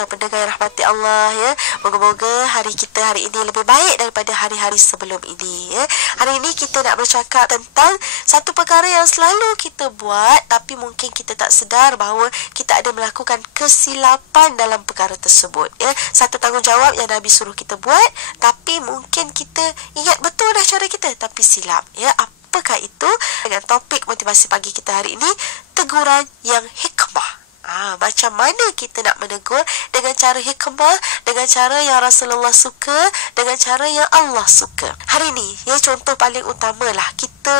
para pendengar yang rahmati Allah ya. Moga-moga hari kita hari ini lebih baik daripada hari-hari sebelum ini ya. Hari ini kita nak bercakap tentang satu perkara yang selalu kita buat tapi mungkin kita tak sedar bahawa kita ada melakukan kesilapan dalam perkara tersebut ya. Satu tanggungjawab yang Nabi suruh kita buat tapi mungkin kita ingat betul dah cara kita tapi silap ya. Apakah itu? Dengan topik motivasi pagi kita hari ini, teguran yang hikmah. Macam mana kita nak menegur dengan cara hikmah, dengan cara yang Rasulullah suka, dengan cara yang Allah suka. Hari ini, ya, contoh paling utama lah kita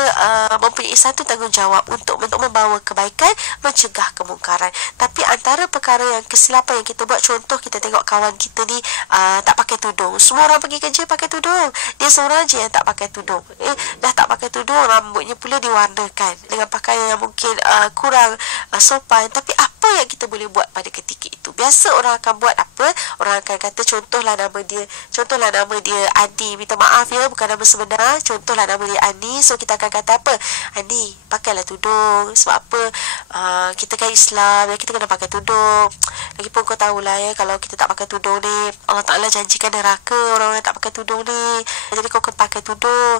mempunyai satu tanggungjawab untuk membawa kebaikan, mencegah kemungkaran. Tapi antara perkara yang kesilapan yang kita buat, contoh kita tengok kawan kita ni tak pakai tudung. Semua orang pergi kerja pakai tudung. Dia seorang je yang tak pakai tudung. Dah tak pakai tudung, rambutnya pula diwarnakan dengan pakaian yang mungkin kurang sopan. Tapi apa yang kita boleh buat pada ketika itu? Biasa orang akan buat apa? Orang akan kata contohlah nama dia Adi, minta maaf ya, bukan nama sebenar. Contohlah nama dia Ani. So kita akan kata apa? Ani, pakailah tudung. Sebab apa? Kita kan Islam ya, kita kena pakai tudung. Lagipun kau tahulah ya, kalau kita tak pakai tudung ni, Allah Ta'ala janjikan neraka orang yang tak pakai tudung ni. Jadi kau kena pakai tudung.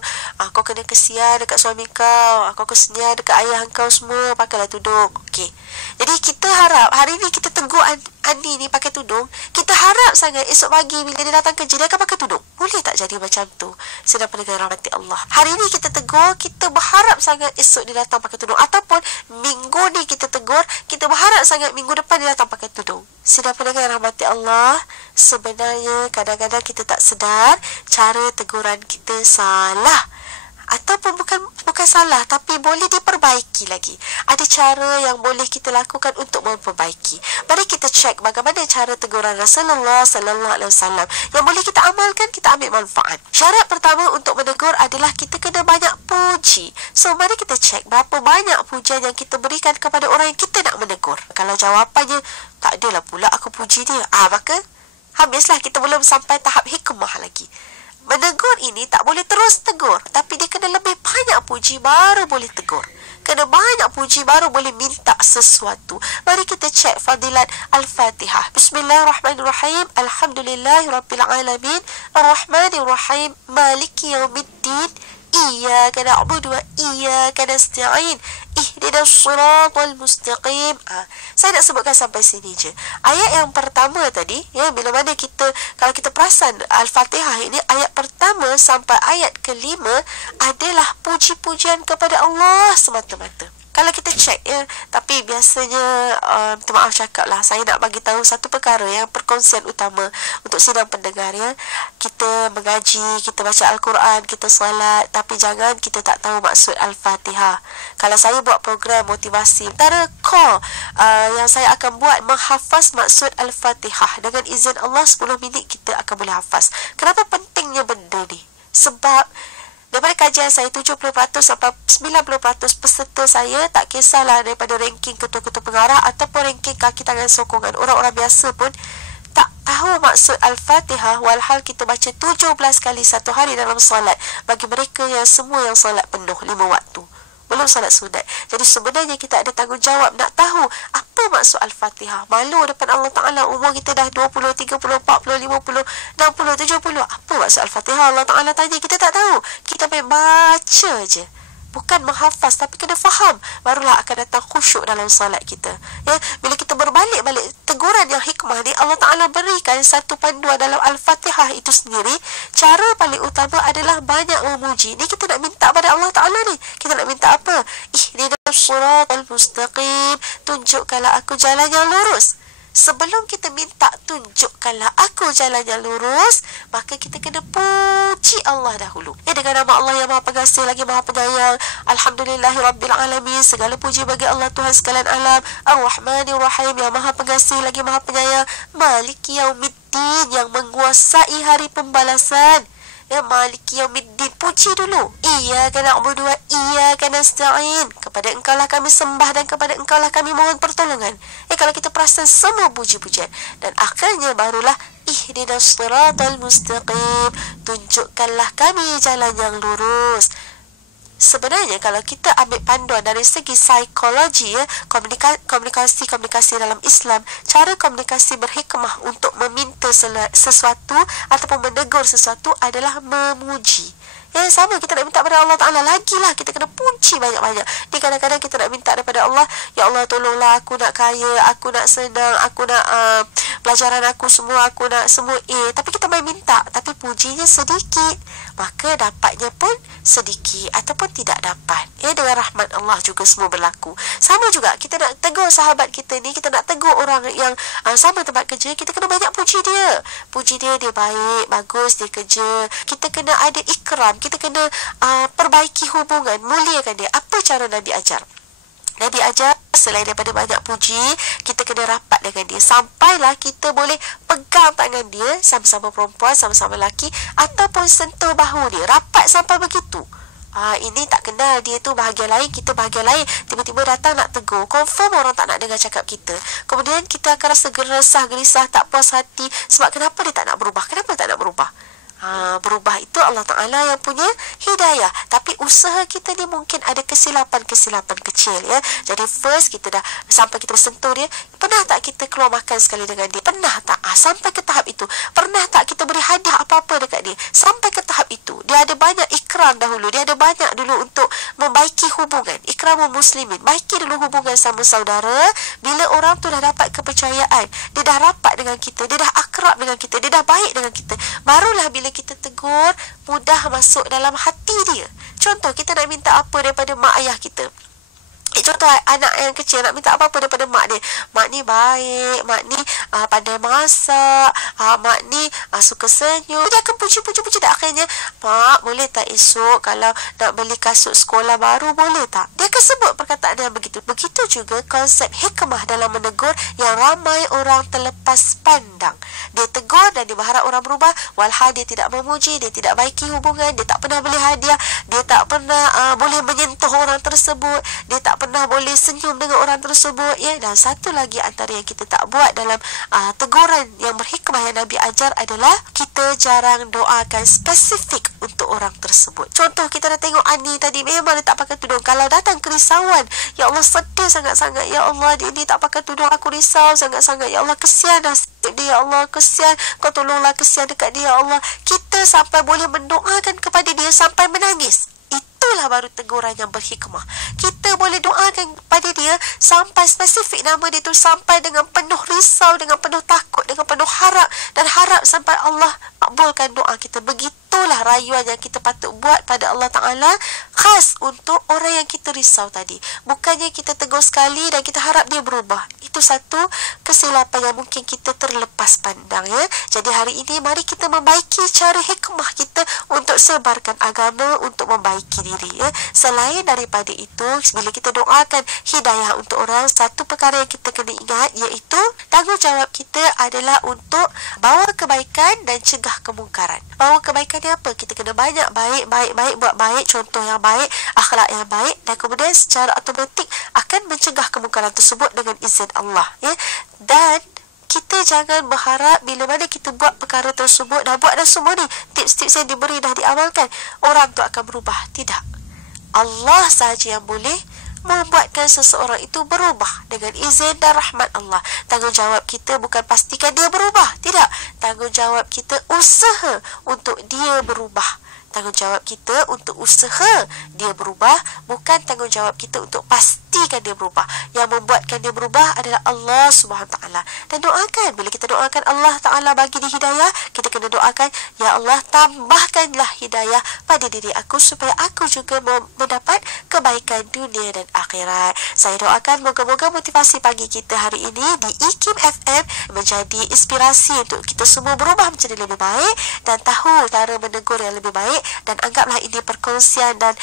Kau kena kesian dekat suami kau, kau kesian dekat ayah kau semua, pakailah tudung. Okey. Jadi kita harap hari ni kita tegur Andi ni pakai tudung. Kita harap sangat esok pagi bila dia datang kerja dia akan pakai tudung. Boleh tak jadi macam tu? Sedang pendengar rahmati Allah, hari ni kita tegur, kita berharap sangat esok dia datang pakai tudung. Ataupun minggu ni kita tegur, kita berharap sangat minggu depan dia datang pakai tudung. Sedang pendengar rahmati Allah, sebenarnya kadang-kadang kita tak sedar cara teguran kita salah. Ataupun bukan salah, tapi boleh diperbaiki lagi. Ada cara yang boleh kita lakukan untuk memperbaiki. Mari kita cek bagaimana cara teguran Rasulullah sallallahu alaihi wasallam yang boleh kita amalkan, kita ambil manfaat. Syarat pertama untuk menegur adalah kita kena banyak puji. So mari kita cek berapa banyak pujian yang kita berikan kepada orang yang kita nak menegur. Kalau jawapannya tak adalah pula aku puji dia, maka habislah, kita belum sampai tahap hikmah lagi. Menegur ini tak boleh terus tegur, tapi dia kena lebih banyak puji baru boleh tegur. Kena banyak puji baru boleh minta sesuatu. Mari kita cek fadilat Al-Fatihah. Bismillahirrahmanirrahim. Alhamdulillahirabbil alamin. Arrahmanirrahim. Maliki yaumiddin. Iyyaka na'budu wa iyyaka nasta'in. Ihdinas siratal mustaqim. Saya nak sebutkan sampai sini je. Ayat yang pertama tadi, ya, bila mana kalau kita perasan Al-Fatihah ini, ayat pertama sampai ayat kelima adalah puji-pujian kepada Allah semata-mata. Kalau kita cek ya, tapi biasanya minta maaf cakap lah, saya nak bagi tahu satu perkara yang perkongsian utama untuk sidang pendengar ya. Kita mengaji, kita baca Al-Quran, kita solat, tapi jangan kita tak tahu maksud Al-Fatihah. Kalau saya buat program motivasi, antara core yang saya akan buat menghafaz maksud Al-Fatihah. Dengan izin Allah 10 minit kita akan boleh hafaz. Kenapa pentingnya benda ni? Sebab daripada kajian saya 70% sampai 90% peserta saya, tak kisahlah daripada ranking ketua-ketua pengarah ataupun ranking kaki tangan sokongan, orang-orang biasa pun tak tahu maksud Al-Fatihah, walhal kita baca 17 kali satu hari dalam solat. Bagi mereka yang semua yang solat penuh 5 waktu, belum solat sunat. Jadi sebenarnya kita ada tanggungjawab nak tahu apa maksud Al-Fatihah. Malu depan Allah Ta'ala, umur kita dah 20, 30, 40, 50, 60, 70. Apa maksud Al-Fatihah? Allah Ta'ala tanya, kita tak tahu. Kita main baca je, bukan menghafaz, tapi kena faham. Barulah akan datang khusyuk dalam solat kita ya. Bila kita berbalik-balik teguran yang hikmah ni, Allah Ta'ala berikan satu panduan dalam Al-Fatihah itu sendiri. Cara paling utama adalah banyak memuji. Ni kita nak minta pada Allah Ta'ala ni. Kita nak minta apa? Ihdinas siratal mustaqim. Tunjukkanlah aku jalan yang lurus. Sebelum kita minta tunjukkanlah aku jalan yang lurus, maka kita kena puji Allah dahulu. Dengan nama Allah yang Maha Pengasih lagi Maha Penyayang. Alhamdulillahirabbil alamin. Segala puji bagi Allah Tuhan sekalian alam. Ar-Rahmanir-Rahim, yang Maha Pengasih lagi Maha Penyayang. Maliki yaumiddin, yang menguasai hari pembalasan. Ya, Maliki yaumiddin, puji dulu. Iyyaka na'budu wa iyyaka nasta'in. Kepada engkaulah kami sembah dan kepada engkaulah kami mohon pertolongan. Kalau kita perasan semua puji-pujian, dan akhirnya barulah ihdinas siratal mustaqim. Tunjukkanlah kami jalan yang lurus. sebenarnya kalau kita ambil panduan dari segi psikologi ya, komunikasi dalam Islam, cara komunikasi berhikmah untuk meminta sesuatu ataupun menegur sesuatu adalah memuji. Yang sama kita nak minta pada Allah Ta'ala lagi lah, kita kena puji banyak-banyak. Ni kadang-kadang kita nak minta daripada Allah, ya Allah tolonglah aku nak kaya, aku nak senang, aku nak pelajaran aku semua, aku nak semua A. Tapi kita main minta, tapi pujinya sedikit, maka dapatnya pun sedikit ataupun tidak dapat. Ya, dengan rahmat Allah juga semua berlaku. Sama juga kita nak tegur sahabat kita ni, kita nak tegur orang yang sama tempat kerja, kita kena banyak puji dia. Puji dia, dia baik, bagus, dia kerja. Kita kena ada ikram, kita kena perbaiki hubungan, muliakan dia. Apa cara Nabi ajar? Nabi ajar selain daripada banyak puji, kita kena rapat dengan dia sampailah kita boleh pegang tangan dia, sama-sama perempuan, sama-sama lelaki, ataupun sentuh bahu dia, rapat sampai begitu. Ini tak kenal, dia tu bahagian lain, kita bahagian lain, tiba-tiba datang nak tegur, confirm orang tak nak dengar cakap kita. Kemudian kita akan rasa gelisah, tak puas hati. Sebab kenapa dia tak nak berubah? Kenapa tak nak berubah? Berubah itu Allah Ta'ala yang punya hidayah. Tapi usaha kita ni mungkin ada kesilapan-kesilapan kecil ya. Jadi first kita dah sampai kita sentuh dia, pernah tak kita keluar makan sekali dengan dia? Pernah tak? Sampai ke tahap itu. Pernah tak kita beri hadiah apa-apa dekat dia? Sampai ke tahap itu. Dia ada banyak ikram dahulu, dia ada banyak dulu untuk membaiki hubungan. Ikramul muslimin, baiki dulu hubungan sama saudara. Bila orang tu dah dapat kepercayaan, dia dah rapat dengan kita, dia dah akrab dengan kita, dia dah baik dengan kita, barulah bila kita tegur, mudah masuk dalam hati dia. Contoh, kita nak minta apa daripada mak ayah kita. Contoh, anak yang kecil nak minta apa-apa daripada mak dia. Mak ni baik, mak ni pandai masak, mak ni suka senyum. Dia akan puji-puji dan akhirnya, mak boleh tak esok kalau nak beli kasut sekolah baru, boleh tak? Dia akan sebut perkataan yang begitu. Begitu juga konsep hikmah dalam menegur yang ramai orang terlepas pandang. Dia tegur dan dia berharap orang berubah, walhal dia tidak memuji, dia tidak baiki hubungan, dia tak pernah beli hadiah, dia tak pernah boleh menyentuh orang tersebut, dia tak pernah boleh senyum dengan orang tersebut ya. Dan satu lagi antara yang kita tak buat dalam teguran yang berhikmah yang Nabi ajar adalah kita jarang doakan spesifik untuk orang tersebut. Contoh, kita dah tengok Ani tadi memang dia tak pakai tudung, kalau datang kerisauan, ya Allah sedih sangat-sangat, ya Allah dia ni tak pakai tudung, aku risau sangat-sangat, ya Allah kesian nasib dia, ya Allah kesian, kau tolonglah, kesian dekat dia, ya Allah. Kita sampai boleh mendoakan kepada dia sampai menangis. Itulah baru teguran yang berhikmah. Kita boleh doakan pada dia sampai spesifik nama dia tu, sampai dengan penuh risau, dengan penuh takut, dengan penuh harap, dan harap sampai Allah makbulkan doa kita. Begitulah rayuan yang kita patut buat pada Allah Ta'ala, khas untuk orang yang kita risau tadi. Bukannya kita tegur sekali dan kita harap dia berubah. Itu satu kesilapan yang mungkin kita terlepas pandang ya. Jadi hari ini mari kita membaiki cara hikmah kita untuk sebarkan agama, untuk membaiki diri ya. Selain daripada itu, bila kita doakan hidayah untuk orang, satu perkara yang kita kena ingat iaitu tanggungjawab kita adalah untuk bawa kebaikan dan cegah kemungkaran. Bawa kebaikan ni apa? Kita kena banyak baik, buat baik, contoh yang baik, akhlak yang baik, dan kemudian secara automatik akan mencegah kemungkaran tersebut dengan izin Allah ya. Dan kita jangan berharap bila mana kita buat perkara tersebut, dah buat dah semua ni, tips-tips yang diberi dah diamalkan, orang tu akan berubah. Tidak. Allah sahaja yang boleh membuatkan seseorang itu berubah dengan izin dan rahmat Allah. Tanggungjawab kita bukan pastikan dia berubah. Tidak. Tanggungjawab kita usaha untuk dia berubah. Tanggungjawab kita untuk usaha dia berubah, bukan tanggungjawab kita untuk pastikan dia berubah. Yang membuatkan dia berubah adalah Allah Subhanahu Taala. Dan doakan, bila kita doakan Allah Taala bagi dia hidayah, kita kena doakan, ya Allah tambahkanlah hidayah pada diri aku supaya aku juga mendapat kebaikan dunia dan akhirat. Saya doakan moga-moga motivasi pagi kita hari ini di IKIM FM menjadi inspirasi untuk kita semua berubah menjadi lebih baik dan tahu cara menegur yang lebih baik. Dan anggaplah ini perkongsian dan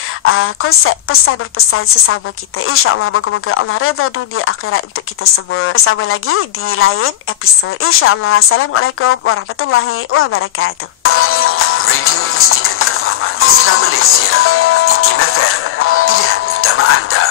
konsep pesan berpesan sesama kita. InsyaAllah moga-moga Allah redha dunia akhirat untuk kita semua. Bersama lagi di lain episod InsyaAllah. Assalamualaikum warahmatullahi wabarakatuh. Radio Institut Keuangan Islam Malaysia, IKIM FM, pilihan utama anda.